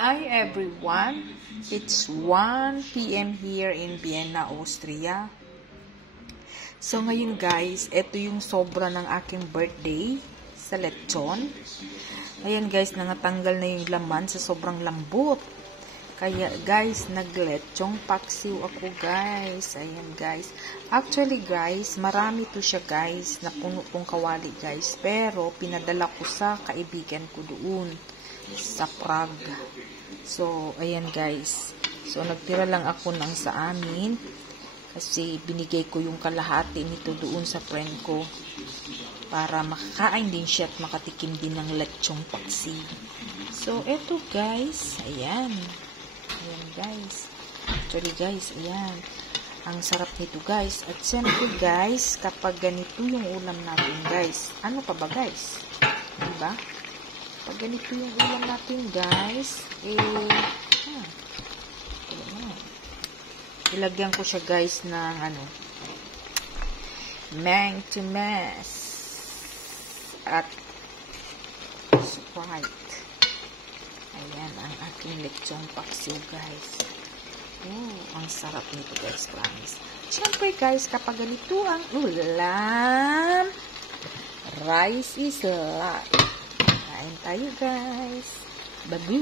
Hi everyone, it's 1 p.m. here in Vienna, Austria. So ngayon guys, ito yung sobra ng aking birthday sa lechon. Ayan guys, nangatanggal na yung laman sa sobrang lambot. Kaya guys, naglechong paksiw ako guys. Ayan guys. Actually guys, marami to siya guys, na puno tong kawali guys. Pero pinadala ko sa kaibigan ko doon sa Prague. So, ayan guys. So, nagtira lang ako ng sa amin kasi binigay ko yung kalahati nito doon sa friend ko para makakain din siya at makatikim din ng lechong paksi. So, eto guys. Ayan. Ayan guys. Actually guys, ayan. Ang sarap nito guys. At siyempre guys, kapag ganito yung ulam natin guys, ano pa ba guys? Diba? Pag ganito yung ulam natin guys, ilagyan ko siya guys ng mang tumas at Sprite. Ayan ang aking lechong paksiw guys. Ang sarap nito guys, promise. Siyempre guys, kapag ganito ang ulam, rice is life. Kain tayo guys. Babu!